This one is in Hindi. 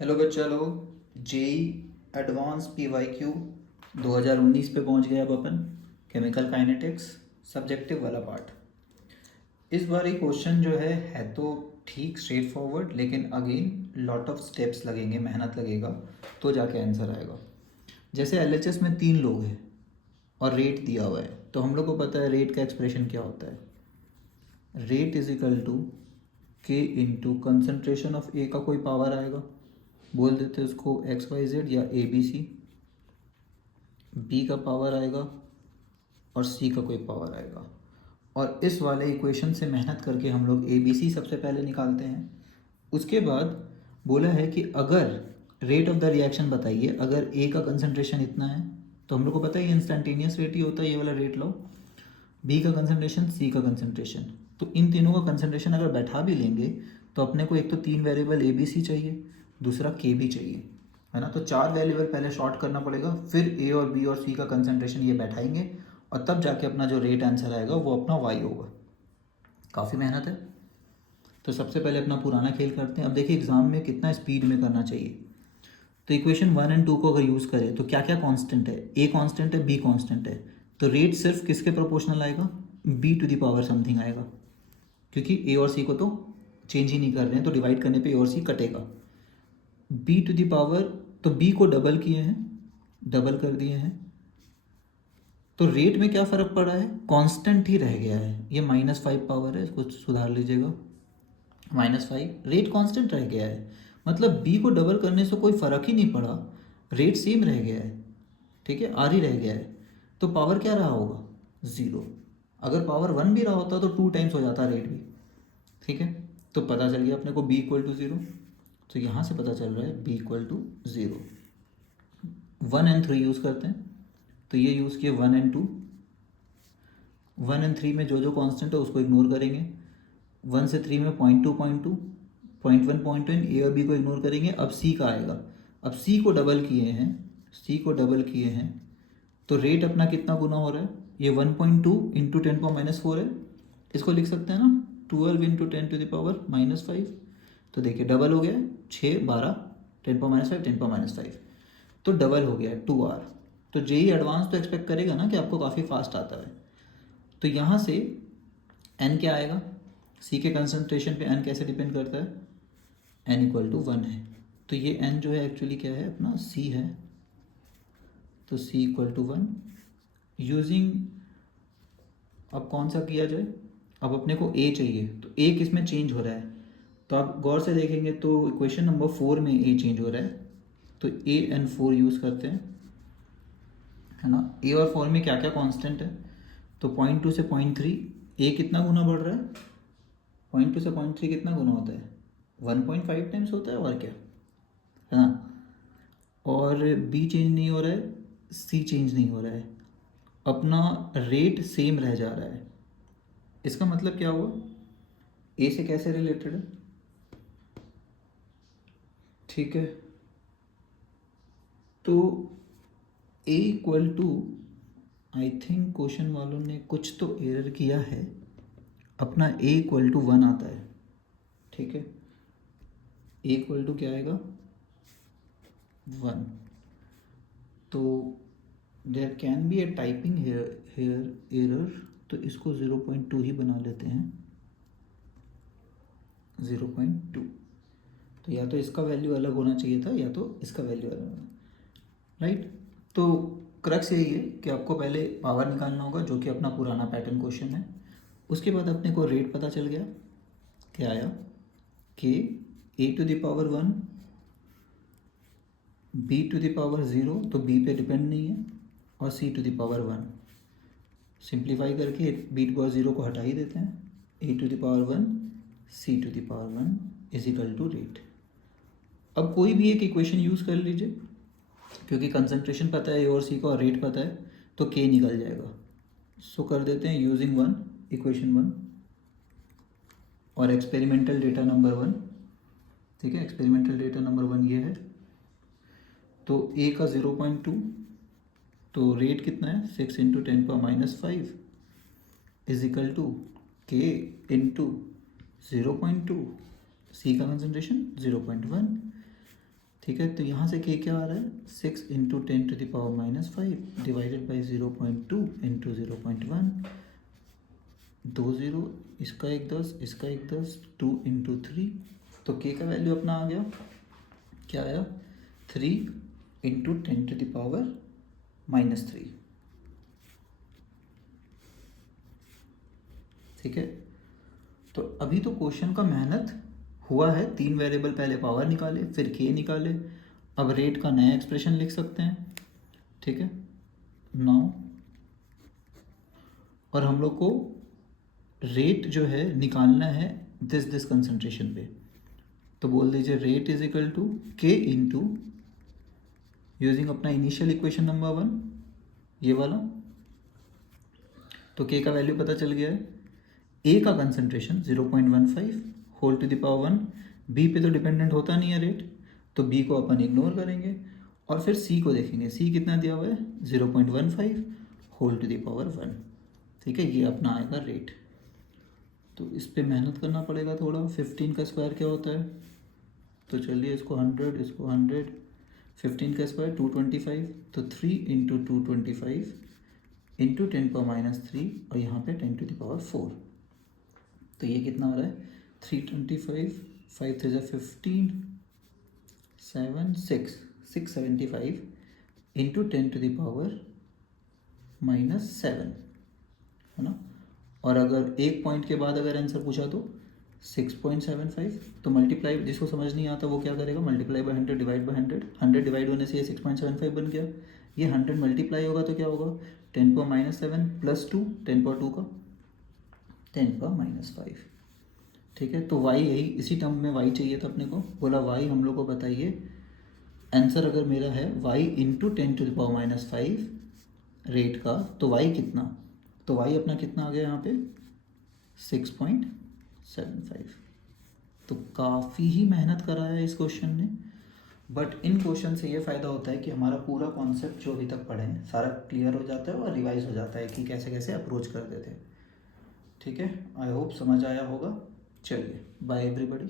हेलो बच्चा लोग, जेई एडवांस पीवाईक्यू 2019 पे पहुंच गए अब अपन। केमिकल काइनेटिक्स सब्जेक्टिव वाला पार्ट। इस बार ये क्वेश्चन जो है तो ठीक स्ट्रेट फॉरवर्ड, लेकिन अगेन लॉट ऑफ स्टेप्स लगेंगे, मेहनत लगेगा तो जाके आंसर आएगा। जैसे एलएचएस में 3 लोग हैं और रेट दिया हुआ है, तो हम लोग को पता है रेट का एक्सप्रेशन क्या होता है। रेट इज इक्वल टू के इंटू कंसनट्रेशन ऑफ ए का कोई पावर आएगा, बोल देते हैं उसको एक्स वाई जेड या ए बी सी। बी का पावर आएगा और सी का कोई पावर आएगा। और इस वाले इक्वेशन से मेहनत करके हम लोग ए बी सी सबसे पहले निकालते हैं। उसके बाद बोला है कि अगर रेट ऑफ द रिएक्शन बताइए, अगर ए का कंसनट्रेशन इतना है तो हम लोग को पता है इंस्टेंटेनियस रेट ही होता है, ये वाला रेट लो। बी का कंसनट्रेशन, सी का कंसनट्रेशन, तो इन तीनों का कंसनट्रेशन अगर बैठा भी लेंगे तो अपने को एक तो 3 वेरिएबल ए बी सी चाहिए, दूसरा के भी चाहिए, है ना। तो 4 वेरिएबल पहले शॉर्ट करना पड़ेगा, फिर ए और बी और सी का कंसनट्रेशन ये बैठाएंगे और तब जाके अपना जो रेट आंसर आएगा वो अपना वाई होगा। काफ़ी मेहनत है। तो सबसे पहले अपना पुराना खेल करते हैं। अब देखिए एग्जाम में कितना स्पीड में करना चाहिए। तो इक्वेशन 1 और 2 को अगर यूज़ करें तो क्या क्या कांस्टेंट है, ए कांस्टेंट है, बी कांस्टेंट है, तो रेट सिर्फ किसके प्रोपोर्शनल आएगा, B to the power something आएगा, क्योंकि ए और सी को तो चेंज ही नहीं कर रहे हैं, तो डिवाइड करने पे ए और सी कटेगा। बी टू द पावर, तो बी को डबल किए हैं, डबल कर दिए हैं, तो रेट में क्या फ़र्क पड़ा है, कांस्टेंट ही रह गया है। ये -5 पावर है, इसको सुधार लीजिएगा, -5, रेट कांस्टेंट रह गया है। मतलब बी को डबल करने से कोई फ़र्क ही नहीं पड़ा, रेट सेम रह गया है, ठीक है, आर ही रह गया है। तो पावर क्या रहा होगा, 0। अगर पावर 1 भी रहा होता तो 2 टाइम्स हो जाता रेट भी, ठीक है। तो पता चल गया अपने को बी इक्वल टू 0। तो यहाँ से पता चल रहा है बी इक्वल टू 0। 1 और 3 यूज़ करते हैं, तो ये यूज़ किए 1 और 2। 1 और 3 में जो जो कांस्टेंट है उसको इग्नोर करेंगे। 1 से 3 में 0.2 0.2, 0.1 0.1, ए और बी को इग्नोर करेंगे। अब सी का आएगा, अब सी को डबल किए हैं, सी को डबल किए हैं, तो रेट अपना कितना गुना हो रहा है, ये 1.2 इंटू 10⁻⁴ है, इसको लिख सकते हैं ना 12 इंटू 10⁻⁻5। तो देखिए डबल हो गया है, 6 12 10⁻⁵ 10⁻⁵, तो डबल हो गया है 2R। तो जेई एडवांस तो एक्सपेक्ट करेगा ना कि आपको काफ़ी फास्ट आता है। तो यहाँ से एन क्या आएगा, सी के कंसंट्रेशन पे एन कैसे डिपेंड करता है, एन इक्वल टू 1 है। तो ये एन जो है एक्चुअली क्या है, अपना सी है, तो सी इक्वल टू 1। यूजिंग, अब कौन सा किया जाए, अब अपने को ए चाहिए, तो ए किस में चेंज हो रहा है, तो आप गौर से देखेंगे तो इक्वेशन नंबर 4 में ए चेंज हो रहा है, तो ए एंड 4 यूज़ करते हैं, है ना। ए और 4 में क्या क्या कांस्टेंट है, तो 0.2 से 0.3, ए कितना गुना बढ़ रहा है, 0.2 से 0.3 कितना गुना होता है, 1.5 टाइम्स होता है, और क्या, है ना। और बी चेंज नहीं हो रहा है, सी चेंज नहीं हो रहा है, अपना रेट सेम रह जा रहा है। इसका मतलब क्या हुआ, ए से कैसे रिलेटेड है, ठीक है। तो A equal to, I think question वालों ने कुछ तो एरर किया है, अपना ए इक्वल टू 1 आता है, ठीक है। ए इक्वल टू क्या आएगा, 1। तो there can be a typing here error, तो इसको 0.2 ही बना लेते हैं, 0.2। तो या तो इसका वैल्यू अलग होना चाहिए था, या तो इसका वैल्यू अलग होना, राइट। तो क्रक्स यही है कि आपको पहले पावर निकालना होगा, जो कि अपना पुराना पैटर्न क्वेश्चन है। उसके बाद अपने को रेट पता चल गया, क्या आया, कि A to the power 1, B to the power 0, तो बी पे डिपेंड नहीं है, और C to the power 1। Simplify करके बी टू पावर 0 को हटा ही देते हैं, A to the power 1 C to the power 1 is equal to rate. अब कोई भी एक इक्वेशन यूज़ कर लीजिए, क्योंकि कंसंट्रेशन पता है ए और सी का, और रेट पता है, तो के निकल जाएगा। सो कर देते हैं यूजिंग 1, इक्वेशन 1, और एक्सपेरिमेंटल डेटा नंबर 1, ठीक है। एक्सपेरिमेंटल डेटा नंबर 1 ये है, तो ए का 0.2, तो रेट कितना है, 6 इंटू 10⁻⁵ इज इक्वल टू के इंटू 0.2, सी का कंसंट्रेशन 0.1। ठीक है, तो यहाँ से k क्या आ रहा है 6 इंटू 10⁻⁻5 डिवाइडेड बाई 0.2 इंटू 0.1, 2 0, इसका एक 10, इसका एक 10, 2 इंटू 3, तो k का वैल्यू अपना आ गया, क्या आया 3 इंटू 10⁻⁻3। ठीक है, तो अभी तो क्वेश्चन का मेहनत हुआ है, 3 वेरिएबल पहले पावर निकाले, फिर k निकाले, अब रेट का नया एक्सप्रेशन लिख सकते हैं। ठीक है, नाउ और हम लोग को रेट जो है निकालना है दिस कंसंट्रेशन पे, तो बोल दीजिए rate is equal to k into using अपना इनिशियल इक्वेशन नंबर 1 ये वाला, तो k का वैल्यू पता चल गया है, a का concentration 0.15 whole to the power 1, b पे तो डिपेंडेंट होता नहीं है रेट, तो b को अपन इग्नोर करेंगे और फिर c को देखेंगे, c कितना दिया हुआ है 0.15 होल टू द पावर 1। ठीक है, ये अपना आएगा रेट। तो इस पे मेहनत करना पड़ेगा थोड़ा, 15 का स्क्वायर क्या होता है, तो चलिए इसको 100, इसको 100, 15 का स्क्वायर 225, तो 3 इंटू 225 इंटू 10⁻³ और यहाँ पे 10⁻⁴, तो ये कितना हो रहा है 325, 5 3 15, 7 6 675 इंटू 10⁻⁻7 है ना। और अगर एक पॉइंट के बाद अगर आंसर पूछा तो 6.75, तो मल्टीप्लाई, जिसको समझ नहीं आता वो क्या करेगा, multiply by 100 divide by 100, 100 divide होने से ये 6.75 बन गया, ये 100 मल्टीप्लाई होगा तो क्या होगा 10⁻⁻7 प्लस 2 10⁻2 का 10⁻⁵। ठीक है, तो y यही इसी टर्म में y चाहिए था अपने को, बोला y हम लोग को बताइए, आंसर अगर मेरा है y इंटू 10⁻⁵ रेट का, तो y कितना, तो y अपना कितना आ गया यहाँ पे 6.75। तो काफ़ी ही मेहनत कराया है इस क्वेश्चन ने, बट इन क्वेश्चन से ये फ़ायदा होता है कि हमारा पूरा कॉन्सेप्ट जो अभी तक पढ़े हैं सारा क्लियर हो जाता है और रिवाइज हो जाता है कि कैसे कैसे अप्रोच करते थे। ठीक है, आई होप समझ आया होगा। चलिए, बाय एवरीबॉडी।